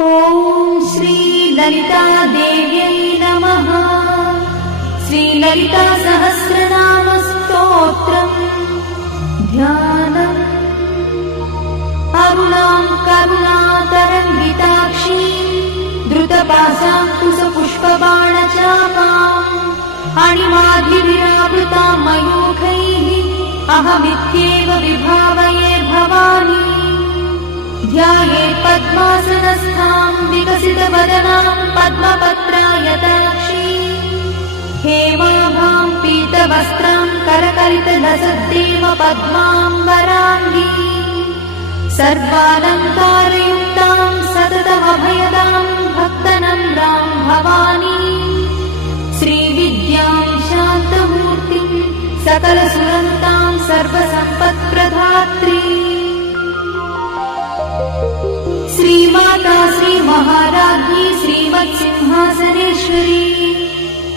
ॐ श्री ललिता देव्यै नमः। श्री ललिता सहस्रनाम स्तोत्रम् ध्यानम्। अरुणां करुणातरङ्गिताक्षीं द्रुतपाशाङ्कुशपुष्पबाणचापाम् अणिमाधिविरावृतां मयूखैः अहमित्येव विभावये भवानी। ध्यायेत् पद्मासनस्थां विकसितवदनां पद्मपत्रायताक्षीं हेमाभां पीतवस्त्रां करकलितलसद्देव पद्माम्बराङ्गीं सर्वालङ्कारयुक्तां सततमभयदां भक्तनम्रां भवानी। श्रीविद्यां शान्तमूर्तिं सकलसुरन्तां सर्वसम्पत्प्रदात्री श्रीमाता श्रीमहाराज्ञी श्रीमत्सिंहासनेश्वरी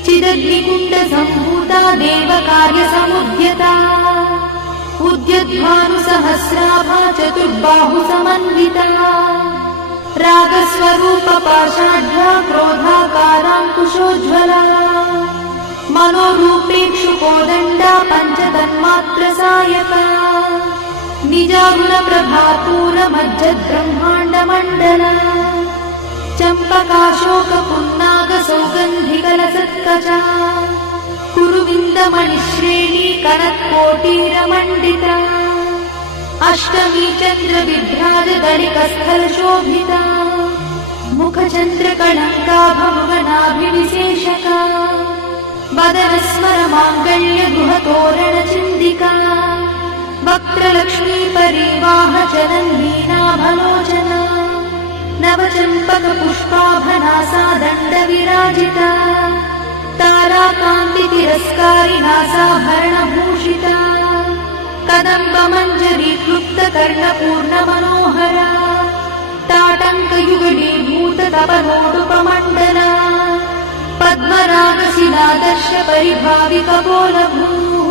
चिदग्निकुण्डसम्भूता देवकार्यसमुद्यता उद्यद्भानुसहस्राभा चतुर्बाहुसमन्विता रागस्वरूपपाषाढ्या क्रोधाकाराङ्कुशोज्ज्वला मनोरूपेक्षुकोदण्डा पञ्चतन्मात्रसायका निजागुणप्रभापूरमज्जद्ब्रह्माण्डमण्डला चम्पकाशोकपुन्नागसौगन्धिकलसत्कचा कुरुविन्दमणिश्रेणी कनत्कोटीरमण्डिता अष्टमी चन्द्रविभ्राजदलिकस्थलशोभिता मुखचन्द्रकलङ्काभमुगनाभिविशेषका वदनस्मरमाङ्गल्यगृहतोरणचिन्दिका वक्त्रलक्ष्मी परिवाहचरन्वीनाभलोचना नवचम्पकपुष्पाभनासा दण्डविराजिता ताराकान्तितिरस्कारिनासाभरणभूषिता कदम्बमञ्जरीक्लुप्तकर्णपूर्णमनोहरा ताटङ्कयुगलीभूततपनोडुपमण्डला पद्मरागशिलादर्शपरिभाविकपोलभूः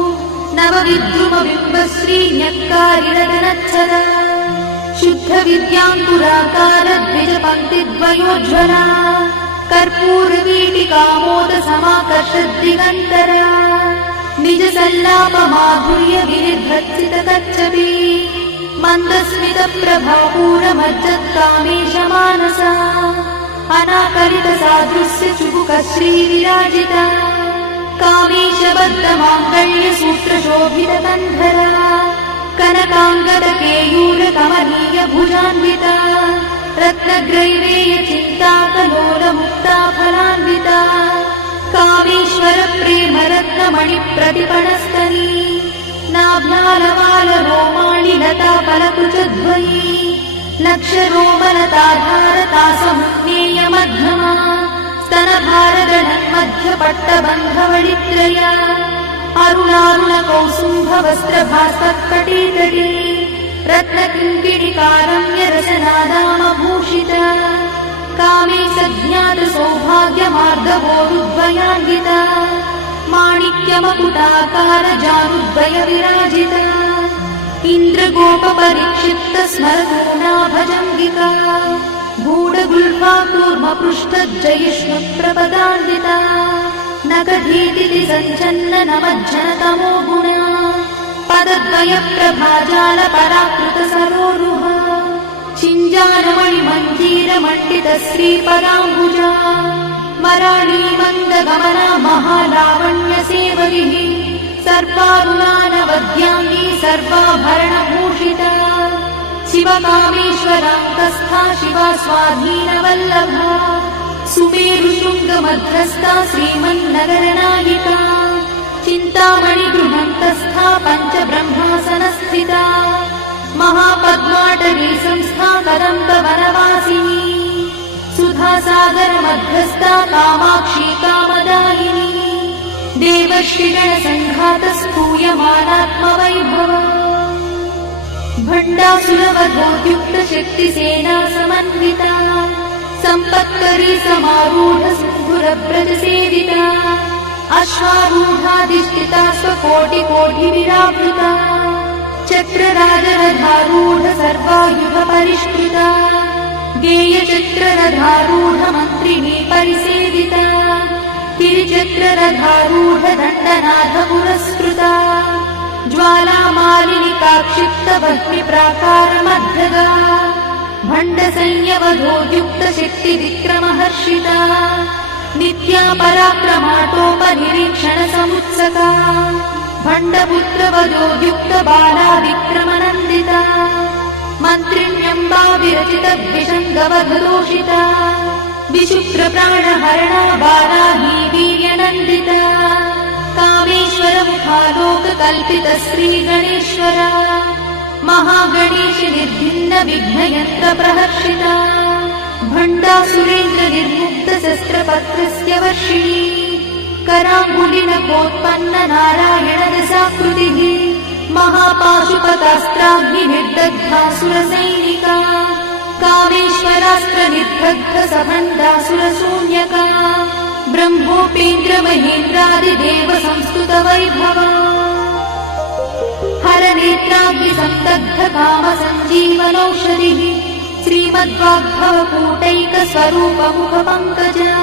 नवविद्रुमबिम्बश्रीन्यक्कारिरगनच्छला शुद्धविद्याङ्कुराकारद्विजपङ्क्तिद्वयोज्ज्वला कर्पूरवीटिकामोदसमाकर्षद्दिगन्तरा निजसल्लापमाधुर्यविनिर्भर्सितकच्छपी मन्दस्मितप्रभापूरमज्जत्कामेशमानसा अनाकलितसादृश्यचुबुकश्रीविराजिता कामेशबद्धमाङ्गल्यसूत्रशोभितकन्धरा कनकाङ्गदकेयूरकमनीयभुजान्विता रत्नग्रैवेयचिन्ताकलोलमुक्ता फलान्विता कामेश्वरप्रेमरत्नमणिप्रतिपणस्तनी नाभ्यालवालरोमाणि लताफलकुचध्वयी लक्षरोमलताधारता समुज्ञेयमध्यमा स्तनभारगणन्मध्यपट्टबन्धवडित्रया अरुणारुणकौसुम्भवस्त्रभास्तत्कटीतटी रत्नकिङ्किणिकारम्यरसनादामभूषिता कामे सज्ञातसौभाग्यमार्गवोरुद्वयान्विता माणिक्यमकुटाकारजानुद्वयविराजिता इन्द्रगोपपरिक्षिप्तस्मरतूणाभजङ्गिका गूढगुल्फा कूर्मपृष्ठज्जयिष्णुप्रपदान्विता नखधीतिति सञ्चन्ननमज्जनतमो गुणा पदद्वयप्रभाजालपराकृतसरोरुहा चिञ्जानमणिमञ्जीरमण्डितश्रीपदाम्बुजा मराळीमन्दगमना महालावण्यसेवरिः सर्वारुणानवद्याङ्गी सर्वाभरणभूषिता शिवकामेश्वराङ्कस्था शिवा स्वाधीनवल्लभा सुमेरुशृङ्गमध्यस्था श्रीमन्नगरनायिका चिन्तामणिगृहन्तस्था पञ्चब्रह्मासनस्थिता महापद्माटवी संस्था कदम्बवनवासिनी सुधासागरमध्यस्था कामाक्षी कामदायिनी देवर्षिगणसङ्घातस्तूयमानात्मवैभवा भण्डासुरवधोद्युक्तशक्तिसेना समन्विता सम्पत्करी समारूढसिन्धुरव्रजसेविता अश्वारूढाधिष्ठिता स्वकोटिकोटिविरावृता चक्रराजरथारूढ सर्वायुधपरिष्कृता गेयचक्ररथारूढमन्त्रिणी परिसेविता गिरिचक्ररथारूढदण्डनाथ पुरस्कृता ज्वालामालिनिकाक्षिप्तभक्तिप्राकारमध्यगा भण्डसंयवधोद्युक्तशक्तिविक्रमहर्षिता नित्या पराक्रमाटोपनिरीक्षणसमुत्सका भण्डपुत्रवधोद्युक्तबाला विक्रमनन्दिता मन्त्रिण्यम्बा विरचितद्विषङ्गवधदोषिता विशुक्रप्राणहरणा बाला हि वीर्यनन्दिता कामेश्वरमुखालोककल्पितश्रीगणेश्वरा महागणेशि निर्भिन्नविघ्नयन्त्रप्रहर्षिता भण्डासुरेन्द्रनिर्मुक्तशस्त्रपत्रस्य वर्षिणी कराङ्गुलिनकोत्पन्ननारायणदशाकृतिः महापाशुपतास्त्राग्निर्दग्धासुरसैनिका कामेश्वरास्त्रनिर्दग्धसभण्डासुरशून्यका ब्रह्मोपेन्द्रमहेन्द्रादिदेवसंस्तुतवैभवा हरनेत्राग्निसन्दग्धकामसञ्जीवनौषधिः श्रीमद्वाग्भवकूटैकस्वरूपमुखपङ्कजा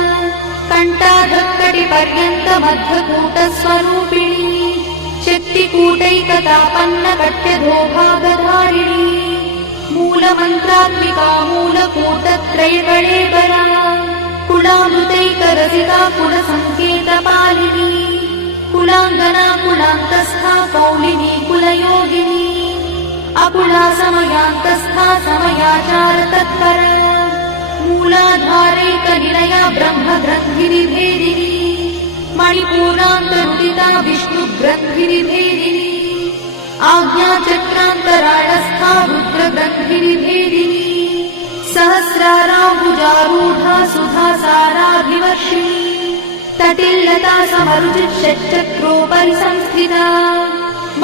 कण्ठाधक्कटिपर्यन्तमध्वकूटस्वरूपिणी शक्तिकूटैकतापन्नकट्यधोभागधारिणी मूलमन्त्रात्मिका मूलकूटत्रयकळेबरा कुलामृतैकरसिका कुलसङ्केतपालिनी कुलाङ्गना कुलान्तस्था कौलिनी कुलयोगिनी अकुला समयान्तस्था समयाचारतत्परा मूलाधारैकनिलया ब्रह्मग्रन्थिनिभेदिनी मणिपूरान्तरुदिता विष्णुग्रन्थिनिभेदिनी आज्ञाचक्रान्तराळस्था रुद्रग्रन्थिनिभेदिनी सहस्राराम्बुजारूढा सुधासाराभिवर्षिणी तटिल्लता समरुचिषट्चक्रोपरि संस्थिता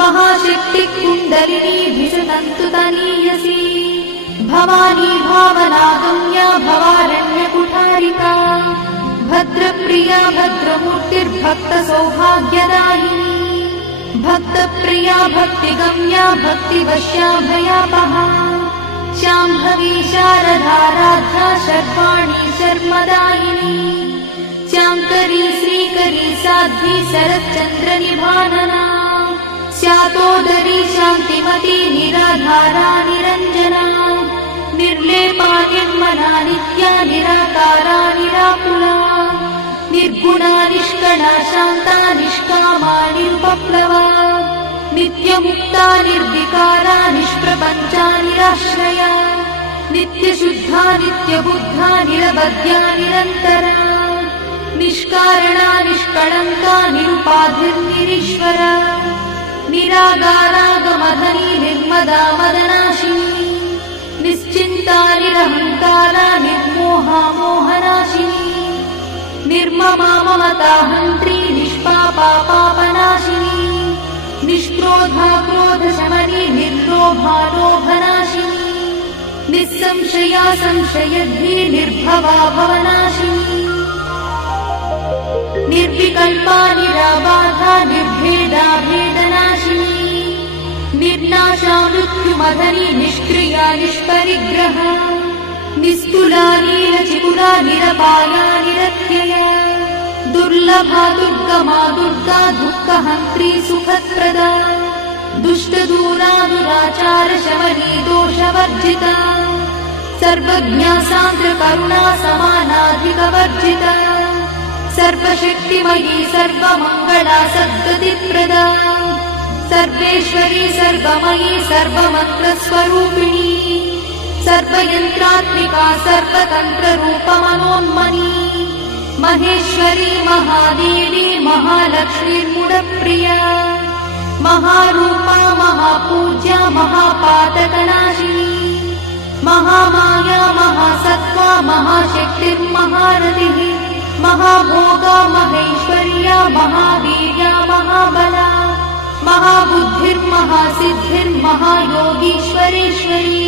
महाशक्तिकुण्डलिनी भिषतन्तुतनीयसी भवानी भावनागम्या भवारण्यकुठारिका भद्रप्रिया भद्रमूर्तिर्भक्तसौभाग्यदायिनी भक्तप्रिया भक्तिगम्या भक्तिवश्या भयापहा शाम्भवी शारदाराध्या शर्वाणी शर्मदायिनी शाङ्करी श्रीकरी साध्वी शरच्चन्द्रनिभानना स्यातोदरी शान्तिमती निराधारा निरञ्जना निर्लेपा निर्मला नित्या निराकारा निराकुला निर्गुणा निष्कणा शान्ता निष्कामा निरुपप्लवा नित्यमुक्ता निर्विकारा निष्प्रपञ्चा निराश्रया नित्यशुद्धा नित्यबुद्धा निरवध्या निरन्तरा निष्कारणा निष्कळङ्का निरुपाधिर्निरीश्वरा निरागारागमधनी निर्मदा मदनाशिनी निश्चिन्ता निरहङ्कारा निर्मोहा मोहनाशिनी निर्ममा ममताहन्त्री निष्पापा पापनाशिनी निष्क्रोधा क्रोधशमनी निर्लोभा लोभनाशिनी निस्संशया संशयद्धी निर्भवा भवनाशिनी निर्विकल्पा निराबाधा निर्भेदा भेदनाशिनी निर्नाशा मृत्युमधनी निष्क्रिया निष्परिग्रहा निस्तुला नीलचिकुला निरपाया निरत्यया दुर्लभा दुर्गमा दुर्गा दुःखहन्त्री सुखप्रदा दुष्टदूरा दुराचार शमनी दोषवर्जिता सर्वज्ञा सान्द्रकरुणा समानाधिकवर्जिता सर्वशक्तिमयी सर्वमङ्गला सद्गतिप्रदा सर्वेश्वरी सर्वमयी सर्वमन्त्रस्वरूपिणी सर्वयन्त्रात्मिका सर्वतन्त्ररूपमनोन्मनी महेश्वरी महादेवी महालक्ष्मीर्मुडप्रिया महारूपा महापूज्या महापातकनाशिनी महामाया महासत्त्वा महाशक्तिर्महारथिः महाभोगा महेश्वर्या महावीर्या महाबला महाबुद्धिर्महासिद्धिर्महायोगीश्वरेश्वरी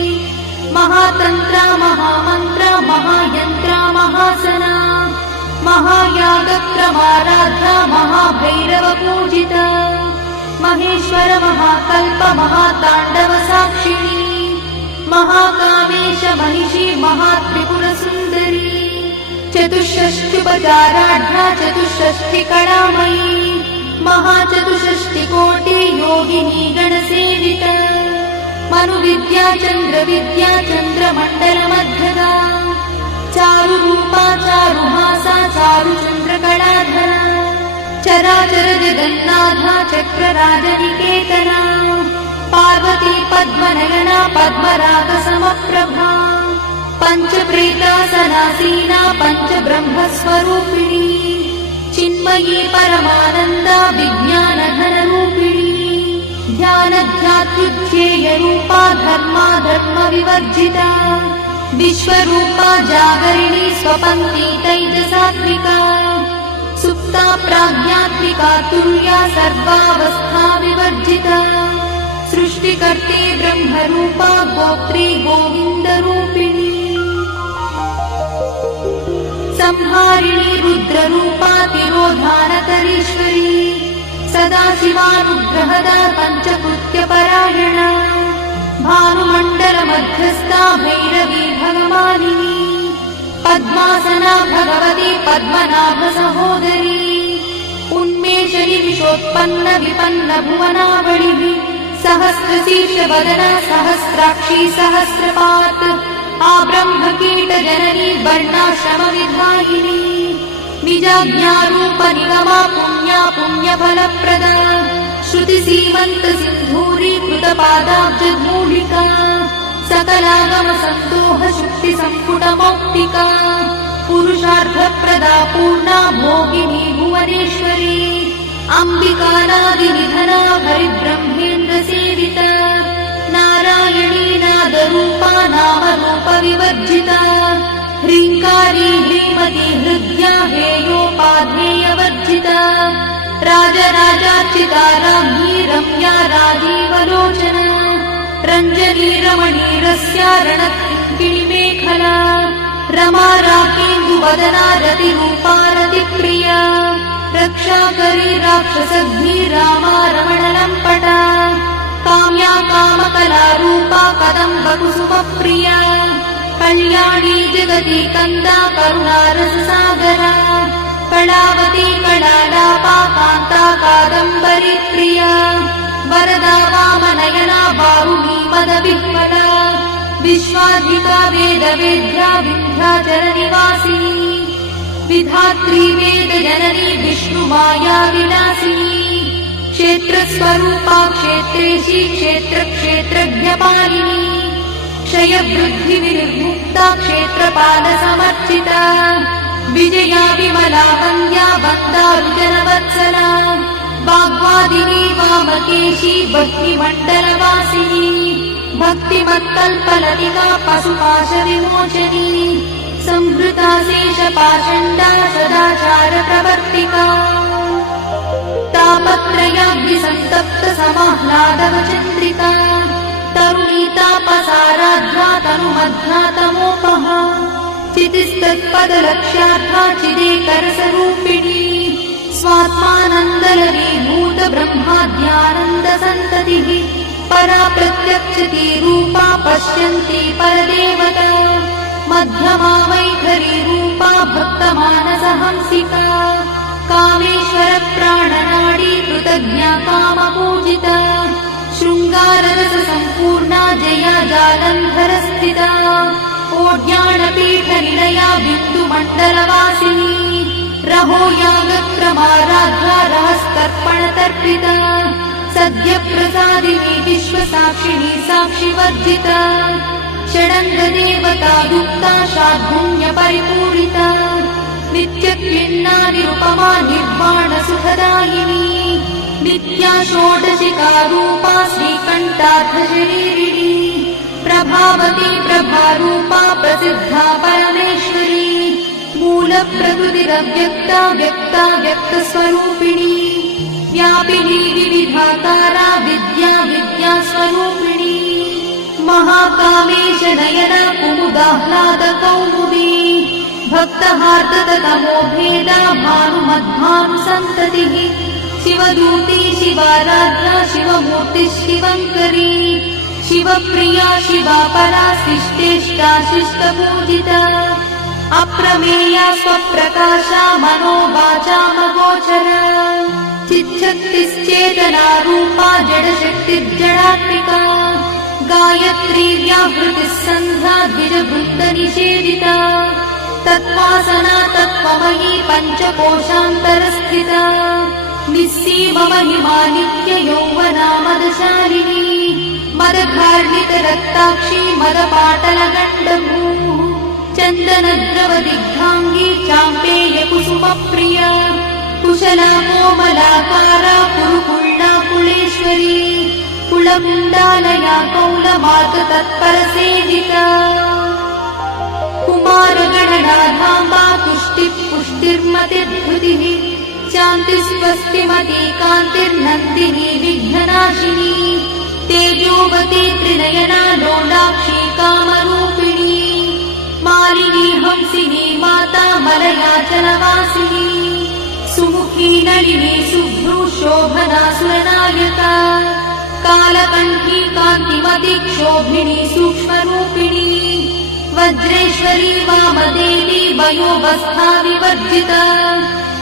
महातन्त्रा महामन्त्रा महायन्त्रा महासना महायागक्रमाराध्या महाभैरवपूजिता महेश्वर महाकल्प महाताण्डव साक्षिणी महाकामेश महिषी महात्रि चतुष्षष्ट्युपचाराढ्या चतुष्षष्टिकलामयी महाचतुष्षष्टिकोटि योगिनी गणसेविता मनुविद्या चन्द्रविद्या चन्द्रमण्डलमध्यगा चारुरूपा चारुहासा चारुचन्द्रकलाधरा चराचर जगन्नाथा चक्रराजनिकेतना पार्वती पद्मनयना पद्मरागसमप्रभा पञ्चप्रेतासनासीना पञ्चब्रह्मस्वरूपिणी चिन्मयी परमानन्दा विज्ञानघनरूपिणी ध्यानध्यात्युज्येयरूपा धर्माधर्मविवर्जिता विश्वरूपा जागरिणी स्वपन्ती तैजसात्विका सुप्ता प्राज्ञात्मिका तुल्या सर्वावस्था विवर्जिता सृष्टिकर्त्री ब्रह्मरूपा गोत्री गोविन्दरूपिणी संहारिणी रुद्ररूपा तिरोधानकरीश्वरी सदाशिवानुग्रहदा पञ्चकृत्यपरायणा भानुमण्डलमध्यस्था भैरवी भगवानिनी पद्मासना भगवती पद्मनाभसहोदरी उन्मेषनिमिषोत्पन्न विपन्न भुवनावलिः सहस्रशीर्षवदना सहस्राक्षी सहस्रपात् आब्रह्मकीटजननी वर्णाश्रमविधायिनी निजाज्ञारूपनिगमा पुण्या पुण्यफलप्रदा श्रुतिसीमन्तसिन्धूरीकृतपादाब्जधूलिका सकलागमसन्दोहशुक्तिसम्पुटमौक्तिका पुरुषार्थप्रदा पूर्णा भोगिनी भुवनेश्वरी अम्बिकानादिनिधना हरिब्रह्मेन्द्रसेविता नारायणी नादरूपा नामरूपविवर्जिता ह्रीङ्कारी ह्रीमती हृद्या हेयोपाधेयवर्जिता राजराजार्चिता राज्ञी रम्या राजीवलोचना रञ्जनी रमणीरस्या रणकिङ्किणीमेखला रमा राकेन्दुवदना रतिरूपा रतिप्रिया रक्षाकरी राक्षसघ्नी रामा रमणलम्पटा काम्या कामकलारूपा कदम्बकुसुमप्रिया कल्याणी जगती कन्दा करुणारससागरा कलावती कलालापा कान्ता कादम्बरी प्रिया वरदा वामनयना बाहुली मदविह्वला विश्वाधिका वेदवेद्या विन्ध्याचलनिवासिनी विधात्री वेदजननी विष्णुमाया विलासिनी क्षेत्रस्वरूपा क्षेत्रेशी क्षेत्रक्षेत्रज्ञपालिनी क्षयवृद्धिविनिर्मुक्ता क्षेत्रपालसमर्चिता विजया विमला वन्द्या वन्दारुजनवत्सला वाग्वादिनी वामकेशी भक्तिमण्डलवासिनी भक्तिमत्कल्पलतिका पशुपाशविमोचनी संहृता शेषपाषण्डा सदाचारप्रवर्तिका तापत्रयाग्निसन्तप्त समाह्लादवचन्द्रिका तरुणीतापसाराध्या तनुमध्या तमोपहा चितिस्तत्पदलक्ष्यार्था चिदेकरसरूपिणी स्वात्मानन्दलरीभूत ब्रह्माद्यानन्दसन्ततिः परा प्रत्यक्षती रूपा पश्यन्ती परदेवता मध्यमा वैखरी रूपा भक्तमानसहंसिका कामेश्वर प्राणनाडी कृतज्ञा कामपूजिता शृङ्गाररससम्पूर्णा जया जालन्धरस्थिता ओड्याणपीठनिलया बिन्दुमण्डलवासिनी रहो यागक्रमाराध्या रहस्तर्पणतर्पिता सद्यप्रसादिनी विश्वसाक्षिणी साक्षिवर्जिता षडङ्गदेवता युक्ता शाद्गुण्यपरिपूरिता नित्यक्लिन्ना निरुपमा निर्वाणसुखदायिनी नित्या षोडशिका रूपा श्रीकण्ठार्थशरीरिणी प्रभावती प्रभारूपा प्रसिद्धा परमेश्वरी मूलप्रकृतिरव्यक्ता व्यक्ता व्यक्तस्वरूपिणी व्यापिनी विविधाकारा विद्या विद्यास्वरूपिणी महाकामेश नयना कुमुदाह्लादकौमुदी भक्तहार्दतमोभेदा भानुमद्भानुसन्ततिः शिवदूती शिवाराध्या शिवमूर्तिः शिवङ्करी शिवप्रिया शिवापरा शिष्टेष्टा शिष्टपूजिता अप्रमेया स्वप्रकाशा मनोवाचामगोचरा चिच्छक्तिश्चेतना रूपा जडशक्तिर्जडात्मिका गायत्री व्याहृतिः सन्ध्या द्विजवृन्दनिषेविता तत्त्वासना तत्त्वमयी पञ्चकोशान्तरस्थिता निस्सीममहिमा नित्ययौवना मदशालिनी मदघार्णितरक्ताक्षी मदपाटलगण्डभूः चन्दनद्रवदिग्धाङ्गी चाम्पेयकुसुमप्रिया कुशला कोमलाकारा कुरुकुल्ला कुलेश्वरी कुलकुण्डालया कौलमार्गतत्परसेविता कुमारगणनाधाम्बा तुष्टिपुष्टिर्मतिर्धृतिः शान्तिस्वस्तिमती कान्तिर्नन्दिनी विघ्ननाशिनी तेजोवती त्रिनयना लोलाक्षी कामरूपिणी मालिनी हंसिनी माता मलयाचलवासिनी सुमुखी नलिनी शुभ्रू शोभना सुरनायका कालकण्ठी कान्तिमती क्षोभिणी सूक्ष्मरूपिणी वज्रेश्वरी वामदेवी वयोवस्था विवर्जिता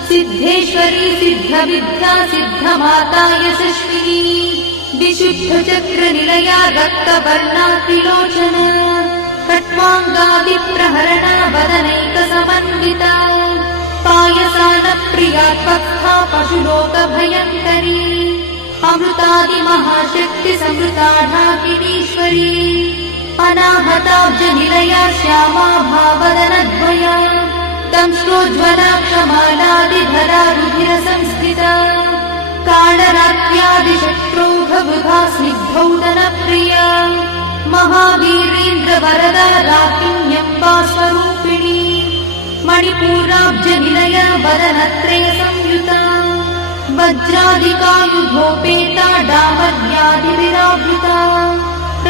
सिद्धेश्वरी सिद्धविद्या सिद्धमाता यशस्विनी विशुद्धचक्रनिलया रक्तवर्णा त्रिलोचना खट्वाङ्गादिप्रहरणा वदनैकसमन्विता पायसानप्रिया त्वक्था पशुलोकभयङ्करी अमृतादिमहाशक्तिसमृता ढाकिनीश्वरी अनाहताब्जनिलया श्यामा भावदनद्वया दंश्रोज्ज्वला क्षमालादिधरा रुधिरसंस्थिता कालरात्र्यादिशत्रोघवृथा स्निग्धौदनप्रिया महावीरेन्द्रवरदा राकिन्यम्बा स्वरूपिणी मणिपूराब्जनिलया वदनत्रयसंयुता वज्रादिकायुधोपेता डामर्यादिविरावृता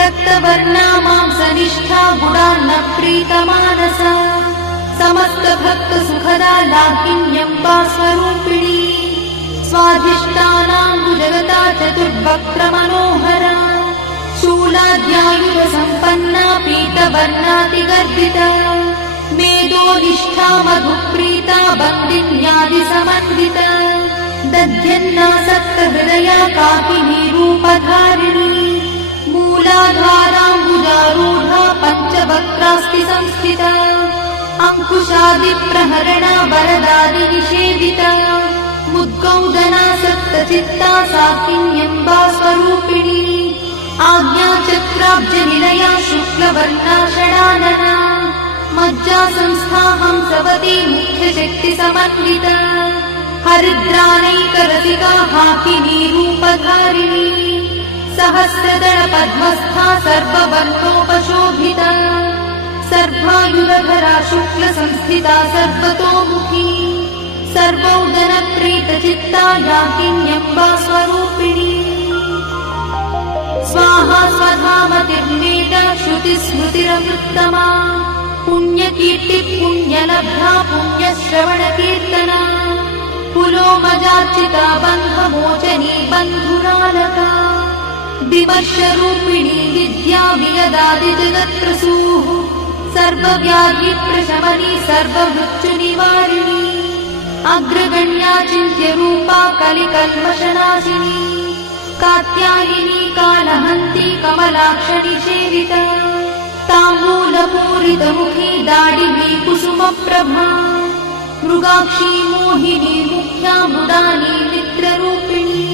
रक्तवर्णा मांसनिष्ठा गुणान्नप्रीतमानसा समस्तभक्तसुखदा लाकिन्यम्बा स्वरूपिणी स्वाधिष्ठानाम्बुजगता चतुर्वक्त्रमनोहरा शूलाद्यायुधसम्पन्ना पीतवर्णातिगर्भिता मेदोनिष्ठा मधुप्रीता बन्दिन्यादिसमन्विता दध्यन्नासक्तहृदया काकिनी रूपधारिणी मूलाधाराम्बुजारूढा पञ्चवक्त्रास्ति संस्थिता अङ्कुशादिप्रहरणा वरदादिनिषेविता मुद्गौदनासक्तचित्ता साकिन्यम्बा स्वरूपिणी आज्ञाचक्राब्जनिलया शुक्लवर्णा षडानना मज्जासंस्था हंसवती मुख्यशक्तिसमन्विता हरिद्रानैकरसिका हाकिनी रूपधारिणी सहस्रदलपद्मस्था सर्ववर्णोपशोभिता सर्वायुधधरा शुक्लसंस्थिता सर्वतोमुखी सर्वौदनप्रीतचित्ता याकिन्यम्बा स्वरूपिणी स्वाहा स्वधामतिर्मेधा श्रुतिस्मृतिरमृत्तमा पुण्यकीर्तिः पुण्यलब्धा पुण्यश्रवणकीर्तना पुलोमजार्चिता बन्धमोचनी बन्धुरालका विमर्शरूपिणी विद्या वियदादिजगत्प्रसूः सर्वव्याधिप्रशमनी सर्वमृत्युनिवारिणी अग्रगण्या चिन्त्यरूपा कलिकल्मषनाशिनी कात्यायिनी कालहन्ती कमलाक्षनिषेविता ताम्बूलपूरितमुखी दाडिनी कुसुमप्रभा मृगाक्षी मोहिनी मुख्या मृडानी मित्ररूपिणी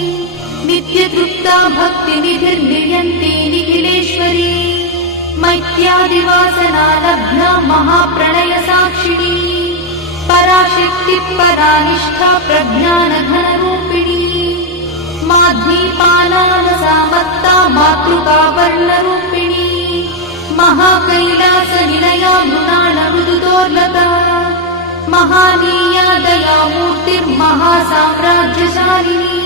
नित्यतृप्ता भक्तिनिधिर्निर्यन्ती निखिलेश्वरी मैत्यादिवासना लब्धा महाप्रणयसाक्षिणी पराशक्तिः परानिष्ठा प्रज्ञानघनरूपिणी माध्वीपालानसामत्ता मातृका वर्णरूपिणी महाकैलासनिलया मृणालमृदुदोर्लता महानीया दयामूर्तिर्महासाम्राज्यशालिनी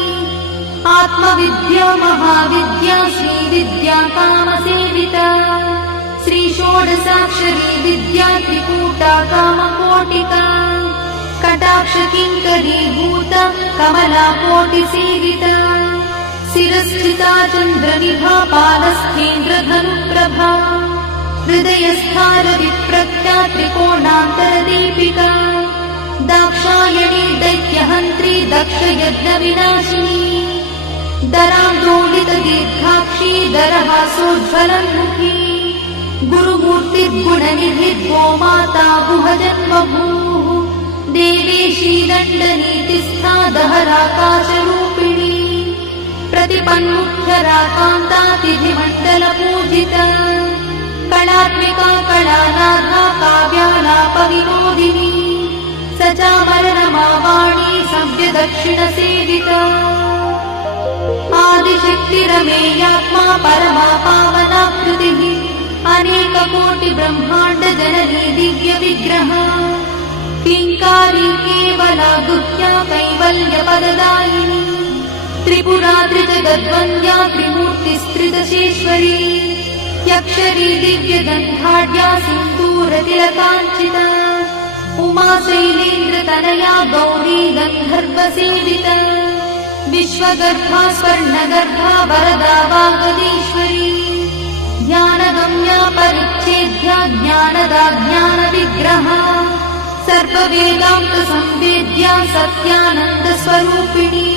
आत्मविद्या महाविद्या श्रीविद्या कामसेविता श्रीषोडशाक्षरी विद्या त्रिकूटा कामकोटिका कटाक्षकिङ्करीभूता कमलाकोटिसेविता शिरस्थिता चन्द्रनिभा पालस्थेन्द्रधनुप्रभा हृदयस्थारविप्रख्या त्रिकोणान्तरदीपिका दाक्षायणी दैत्यहन्त्री दक्षयज्ञविनाशिनी दरान्दोलितदीर्घाक्षी दरहासोज्ज्वलन्मुखी गुरुमूर्तिर्गुणनिधिर्गो माता गुहजन्मभूः देवेशी दण्डनीतिस्था दहराकाशरूपिणी प्रतिपन्मुख्यराकान्तातिथिमण्डलपूजिता कलात्मिका कलानाथा काव्यालापविनोदिनी सचामररमावाणी सव्यदक्षिणसेविता आदिशक्तिरमेयात्मा परमा पावनाकृतिः अनेककोटिब्रह्माण्डजननी दिव्यविग्रह क्लीङ्कारी केवला गुह्या कैवल्यपददायिनी त्रिपुरा त्रिजगद्वन्द्या त्रिमूर्तिस्त्रिदशेश्वरी यक्षरी दिव्यगन्धाढ्या सिन्दूरतिलकाञ्चिता उमा शैलेन्द्रतनया गौरी गन्धर्वसेविता विश्वगर्भा स्वर्णगर्भा वरदा वागदीश्वरी ध्यानगम्या परिच्छेद्या ज्ञानदा ज्ञानविग्रहा सर्ववेदान्तसंवेद्या सत्यानन्दस्वरूपिणी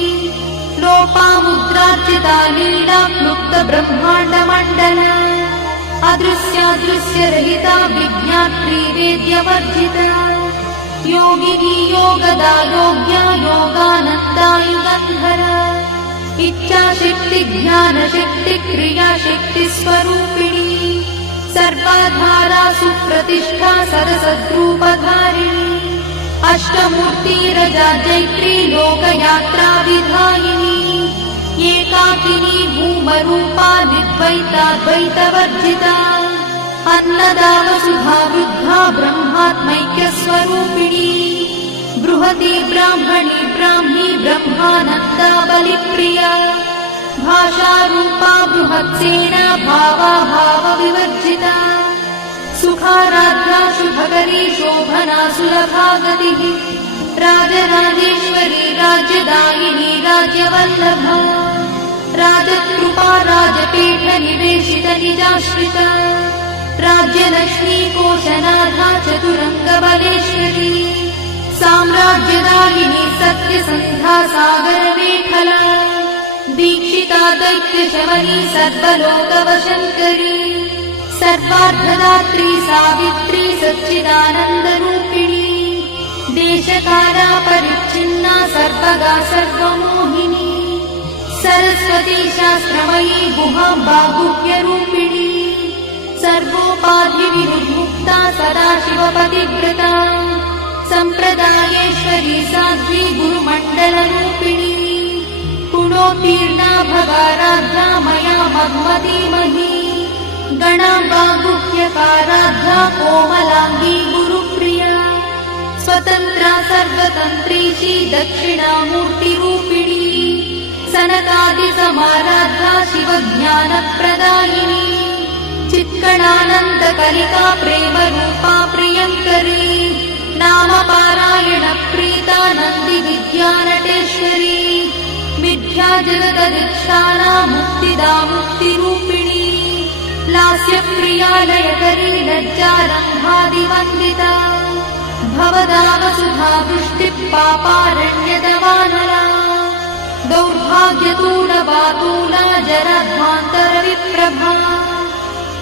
लोपामुद्रार्चिता लीला क्लुप्तब्रह्माण्डमण्डला अदृश्यादृश्यरहिता विज्ञात्री वेद्यवर्जिता योगिनी योगदा योग्या योगानन्दायुगन्धरा इच्छाशक्ति ज्ञानशक्ति क्रियाशक्तिस्वरूपिणी सर्वाधारा सुप्रतिष्ठा सरसद्रूपधारिणी अष्टमूर्तिरजा जैत्री लोकयात्रा विधायिनी एकाकिनी भूमरूपा निर्द्वैताद्वैतवर्जिता अन्नदा वसुधा वृद्धा ब्रह्मात्मैक्यस्वरूपिणी बृहती ब्राह्मणी ब्राह्मी ब्रह्मानन्दा बलिप्रिया भाषारूपा बृहत्सेना भावा भावविवर्जिता सुखाराध्या शुभकरी शोभना सुलभा गतिः राजराजेश्वरी राज्यदायिनी राज्यवल्लभा राजकृपा राजपीठ निवेशित निजाश्रिता राज्यलक्ष्मी कोशनाथा चतुरङ्गबलेश्वरी साम्राज्यदायिनी सत्यसन्धा सागरमेखला दीक्षिता दैत्यशमनी सर्वलोकवशङ्करी सर्वार्थदात्री सावित्री सच्चिदानन्दरूपिणी देशकाला परिच्छिन्ना सर्वगा सर्वमोहिनी सरस्वती शास्त्रमयी गुहाम्बा गुह्यरूपिणी सर्वोपाधिविमुक्ता सदाशिवपतिव्रता सम्प्रदायेश्वरी साध्वी गुरुमण्डलरूपिणी गुणोत्तीर्णा भगाराध्या मया मग्मतीमही गणाम्बा गुह्यकाराध्या कोमलाङ्गी गुरुप्रिया स्वतन्त्रा सर्वतन्त्रीशी दक्षिणामूर्तिरूपिणी सनकादिसमाराध्या शिवज्ञानप्रदायिनी चित्कणानन्दकलिका प्रेमरूपा प्रियङ्करी नामपारायणप्रीता नन्दिविद्यानटेश्वरी मिथ्या जगदधिष्ठाना मुक्तिदा मुक्तिरूपिणी लास्यप्रिया लयकरी लज्जारम्भादिवन्दिता भवदा वसुधा वृष्टिः पापारण्यदवानला दौर्भाग्यतूलवातूला जरध्वान्तरविप्रभा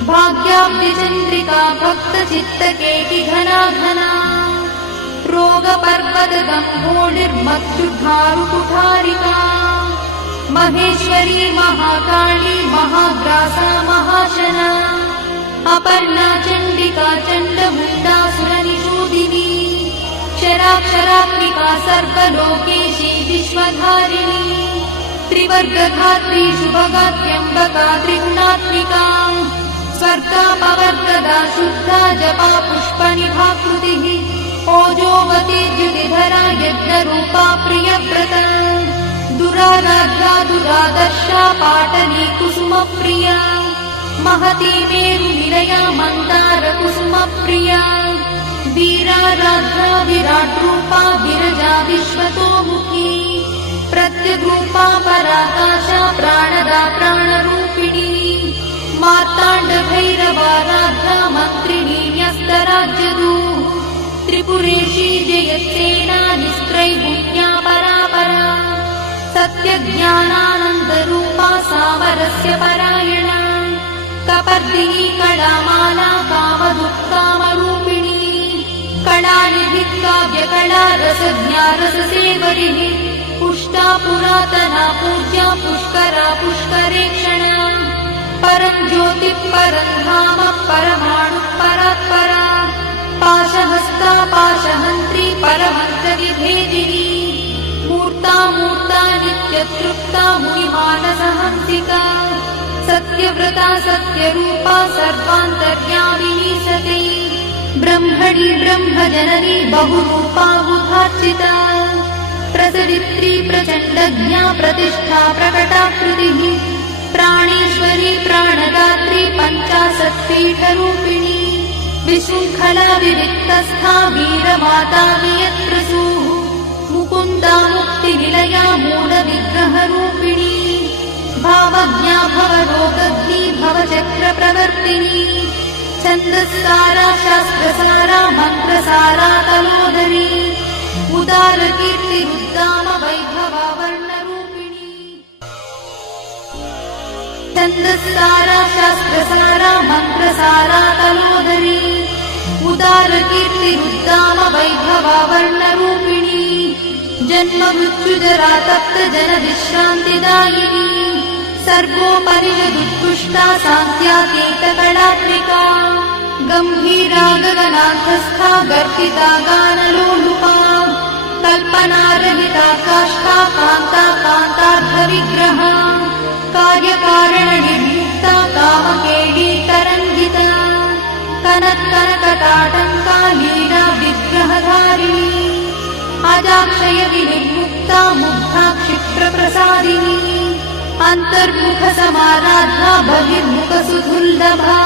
भाग्याब्धिचन्द्रिका भक्तचित्तकेकिघना घना रोगपर्वतगम्भोलिर्मत्सुधारुकुठारिका महेश्वरी महाकाली महाग्रासा महाशना अपर्णा चण्डिका चण्डमुण्डासुरनिषूदिनी क्षराक्षरात्मिका सर्वलोकेशी विश्वधारिणी त्रिवर्गधात्री शुभगात्यम्बका त्रिगुणात्मिका स्वर्गापवर्गदा शुद्धा जपा पुष्पनिभाकृतिः ओजोवती द्युतिधरा यज्ञरूपा प्रियव्रता दुराराध्या दुरादर्शा पाटली कुसुमप्रिया महती मेरुनिलया मन्दारकुसुमप्रिया वीराराध्या विराट्रूपा विरजा विश्वतोमुखी प्रत्यग्रूपा पराकाशा प्राणदा प्राणरूपिणी मार्ताण्ड कालभैरवाराध्या मन्त्रिणी न्यस्तराज्यदूः त्रिपुरेशी जयत्सेना निस्त्रैगुण्या परापरा सत्यज्ञानानन्दरूपा सामरस्य परायणा कपर्दिनी कलामाला कामदुःकामरूपिणी कलानिधिः काव्यकला रसज्ञा रससेवरिः पुष्टा पुरातना पूज्या पुष्करा पुष्करेक्षणा परं ज्योतिः परं धाम परमाणुः परात्परा पाशहस्ता पाशहन्त्री परमन्त्रविभेदिनी मूर्ता मूर्ता नित्यतृप्ता मुनिमानसहंसिका सत्यव्रता सत्यरूपा सर्वान्तर्यामिनी सती ब्रह्मणि ब्रह्मजननी बहुरूपा बुधार्चिता प्रसवित्री प्रचण्डज्ञा प्रतिष्ठा प्रकटाकृतिः प्राणेश्वरी प्राणदात्री पञ्चाशत्पीठरूपिणी विशृङ्खला विविक्तस्था वीरमाता वियत्प्रसूः मुकुन्दा मुक्तिनिलया मूलविग्रहरूपिणी भावज्ञा भवरोगग्नी भवचक्रप्रवर्तिनी छन्दस्सारा शास्त्रसारा मन्त्रसारा तलोदरी उदारकीर्तिरुद्दाम वैभवा वर्णरूपिणी छन्दस्सारा शास्त्रसारा मन्त्रसारा तलोदरी उदारकीर्तिरुद्दाम वैभवा वर्णरूपिणी जन्ममृत्युजरा तप्तजनविश्रान्तिदायिनी सर्वोपनिषदुत्कृष्टा सान्त्यातीतकलात्मिका गम्भीरा गगनार्थस्था गर्भिता गानलोलुपा कल्पनारहिता काष्ठा कान्ता कान्तार्थविग्रहा कार्यकारणनिर्मुक्ता कामकेली तरङ्गिता कनत्कनकटाटङ्का लीला विग्रहधारिणी अजाक्षय विनिर्मुक्ता मुग्धा क्षिप्रप्रसादिनी अन्तर्मुखसमाराधा बहिर्मुखसुदुर्लभा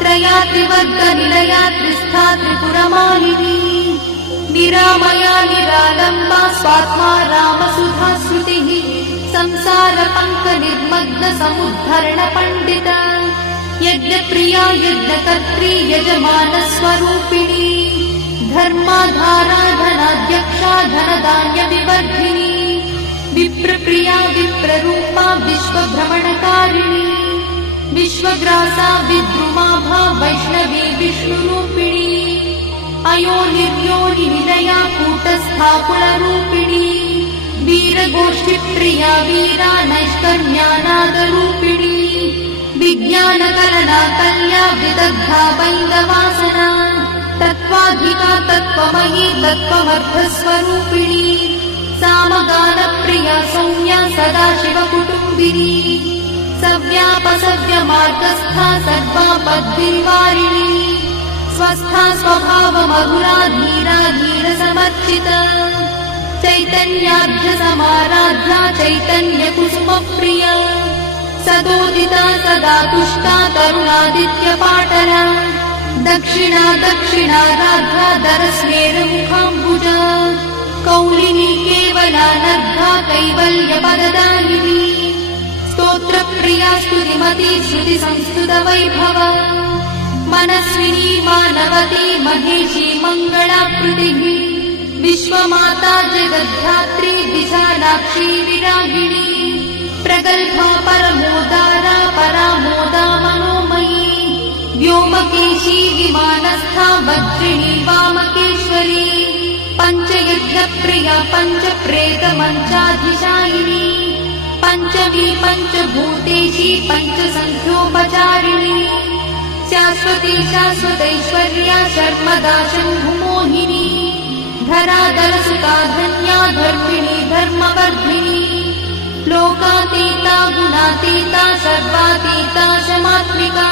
त्रयात्रिवर्गनिलया त्रिस्था त्रिपुरमालिनी निरामया निरालम्बा स्वात्मा रामसुधा श्रुतिः संसारपङ्कनिर्मग्नसमुद्धरणपण्डिता यज्ञप्रिया यज्ञकर्त्री यजमानस्वरूपिणी धर्माधारा धनाध्यक्षा धनधान्यविवर्धिनी विप्रप्रिया विप्ररूपा विश्वभ्रमणकारिणी विश्वग्रासा विद्रुमाभा वैष्णवी विष्णुरूपिणी अयोनिर्योनिनिलया कूटस्था कुलरूपिणी वीरगोष्ठिप्रिया वीरा नैष्कर्म्यानादरूपिणी विज्ञानकलना कल्या विदग्धा वैन्दवासना तत्त्वाधिका तत्त्वमयी तत्त्वमर्थस्वरूपिणी सामगानप्रिया सौम्या सदाशिवकुटुम्बिनी सव्यापसव्यमार्गस्था सर्वापद्भिर्वारिणी स्वस्था स्वभावमधुरा धीरा धीरसमर्चिता चैतन्याढ्यसमाराध्या चैतन्यकुसुमप्रिया सदोदिता सदा तुष्टा तरुणादित्यपाटला दक्षिणा दक्षिणाराध्या दरस्मेरमुखाम्बुजा कौलिनी केवला नर्धा कैवल्यपददायिनी स्तोत्रप्रिया स्तुतिमती श्रुतिसंस्तुतवैभवा मनस्विनी मानवती महेशी मङ्गलाकृतिः विश्वमाता जगद्धात्री विशालाक्षी विरागिणी प्रगल्भा परमोदारा परामोदा मनोमयी व्योमकेशी विमानस्था वज्रिणी वामकेश्वरी पञ्चयज्ञप्रिया पञ्चप्रेतमञ्चाधिशायिनी पञ्चमी पञ्चभूतेशी पञ्चसङ्ख्योपचारिणी शाश्वती शाश्वतैश्वर्या शर्मदा शम्भुमोहिनी धराधरसुता धन्या धर्मिणी धर्मवर्धिनी लोकातीता गुणातीता सर्वातीता शमात्मिका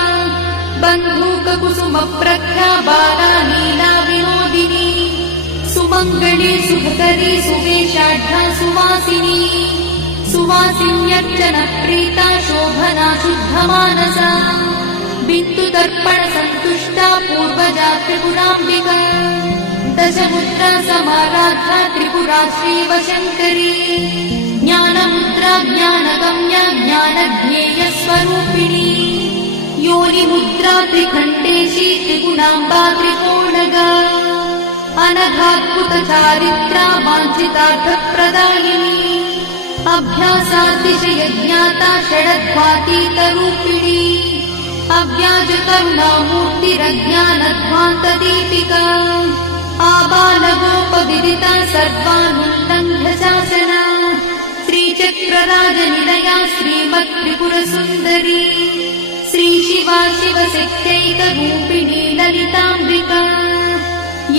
बन्धूककुसुमप्रख्या बाला लीला विनोदिनी सुमङ्गली सुभकरी सुवेशाढ्या सुवासिनी सुवासिन्यर्चनप्रीता शोभना शुद्धमानसा बिन्दुदर्पणसन्तुष्टा पूर्वजा त्रिपुराम्बिका दशमुद्रा समाराधा त्रिपुरा श्रीवशङ्करी ज्ञानमुद्रा ज्ञानगम्या ज्ञानज्ञेयस्वरूपिणी योनिमुद्रा त्रिखण्डेशी त्रिगुणाम्बा त्रिकोणगा अनघाद्भुतचारित्रा वाञ्छितार्थप्रदायिनी अभ्यासातिशयज्ञाता षडध्वातीतरूपिणी अव्याजकरुणामूर्तिरज्ञानध्वान्तदीपिका आबालगोपविदिता सर्वानुल्लङ्घ्य शासना श्रीचक्रराजनिलया श्रीमत्त्रिपुरसुन्दरी श्रीशिवा शिवशक्त्यैकरूपिणी ललिताम्बिका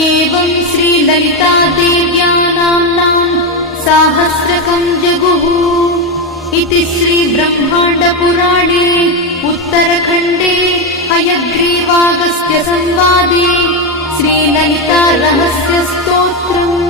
एवं श्रीललिता देव्या नाम्नां साहस्रकं जगुः इति श्रीब्रह्माण्डपुराणे उत्तरखण्डे हयग्रीवागस्त्य संवादे श्रीललिता रहस्यस्तोत्रम्।